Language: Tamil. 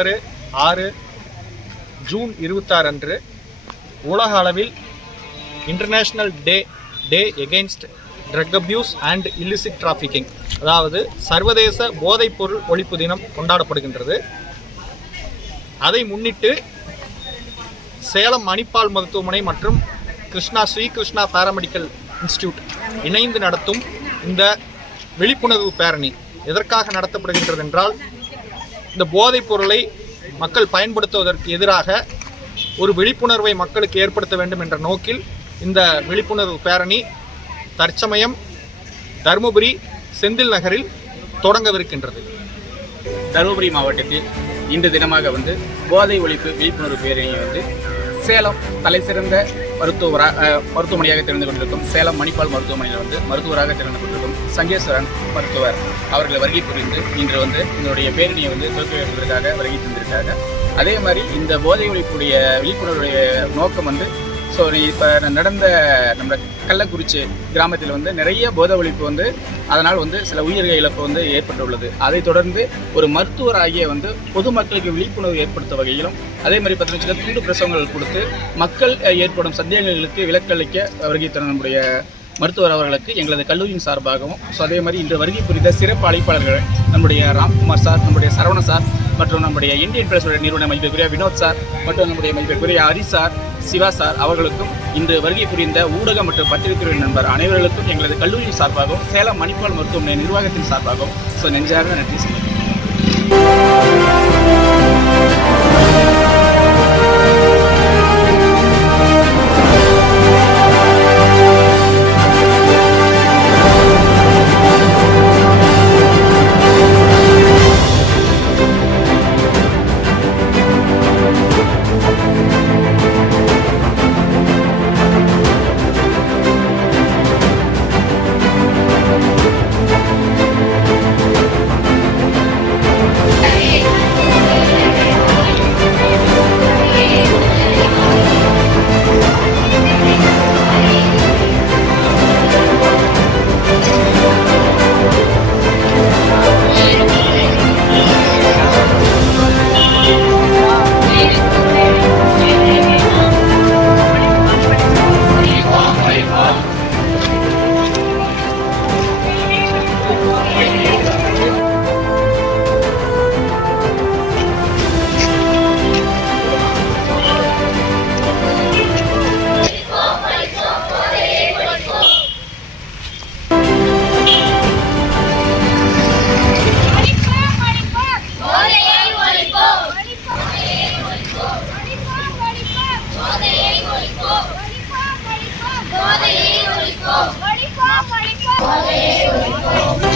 பதினாறு ஆறு ஜூன் இருபத்தாறு அன்று உலக அளவில் international day day against drug abuse and illicit trafficking அதாவது சர்வதேச போதைப்பொருள் ஒழிப்பு தினம் கொண்டாடப்படுகின்றது. அதை முன்னிட்டு சேலம் மணிப்பால் மருத்துவமனை மற்றும் கிருஷ்ணா ஸ்ரீ கிருஷ்ணா பாராமெடிக்கல் இன்ஸ்டியூட் இணைந்து நடத்தும் இந்த விழிப்புணர்வு பேரணி எதற்காக நடத்தப்படுகின்றது என்றால் இந்த போதைப் பொருளை மக்கள் பயன்படுத்துவதற்கு எதிராக ஒரு விழிப்புணர்வை மக்களுக்கு ஏற்படுத்த வேண்டும் என்ற நோக்கில் இந்த விழிப்புணர்வு பேரணி தற்சமயம் தருமபுரி செந்தில் நகரில் தொடங்கவிருக்கின்றது. தருமபுரி மாவட்டத்தில் இன்று தினமாக வந்து போதை ஒழிப்பு விழிப்புணர்வு பேரணியை வந்து சேலம் தலைசிறந்த மருத்துவராக மருத்துவமனையாக தெரிந்து கொண்டிருக்கும் சேலம் மணிப்பால் மருத்துவமனையில் வந்து மருத்துவராக தெரிந்து கொண்டிருக்கும் சங்கேஸ்வரன் மருத்துவர் அவர்களை வருகை புரிந்து இன்று வந்து இதனுடைய பேரணியை வந்து துவக்கி வைப்பதற்காக வருகை தந்திருக்காங்க அதே மாதிரி இந்த போதை ஒழிப்புடைய விழிப்புணர்வுடைய நோக்கம் வந்து ஸோ இப்போ நடந்த நம்ம கள்ளக்குறிச்சி கிராமத்தில் வந்து நிறைய போத ஒழிப்பு வந்து அதனால் வந்து சில உயிர்கள் இழப்பு வந்து ஏற்பட்டுள்ளது. அதைத் தொடர்ந்து ஒரு மருத்துவராகிய வந்து பொதுமக்களுக்கு விழிப்புணர்வு ஏற்படுத்த வகையிலும் அதே மாதிரி பார்த்தீங்கன்னா துண்டு பிரசவங்கள் கொடுத்து மக்கள் ஏற்படும் சந்தேகங்களுக்கு விலக்களிக்க வருகை தர நம்முடைய மருத்துவர் அவர்களுக்கு எங்களது கல்லூரியின் சார்பாகவும் ஸோ அதே மாதிரி இன்று வருகை புரிந்த சிறப்பு அழைப்பாளர்கள் நம்முடைய ராம்குமார் சார் நம்முடைய சரவண சார் மற்றும் நம்முடைய இந்தியன் பிரஸோட நிறுவன மதிப்பிற்குரிய வினோத் சார் மற்றும் நம்முடைய மதிப்பிற்குரிய ஹரி சார் சிவா சார் அவர்களுக்கும் இன்று வருகை புரிந்த ஊடக மற்றும் பத்திரிகை நண்பர் அனைவர்களுக்கும் எங்களது கல்லூரியின் சார்பாகவும் சேலம் மணிப்பால் மருத்துவமனை நிர்வாகத்தின் சார்பாகவும் ஸோ நெஞ்சாக நன்றி சொல்லுங்கள் போதையை ஒழிப்போம் ஒழிப்போம் ஒழிப்போம் போதையை ஒழிப்போம்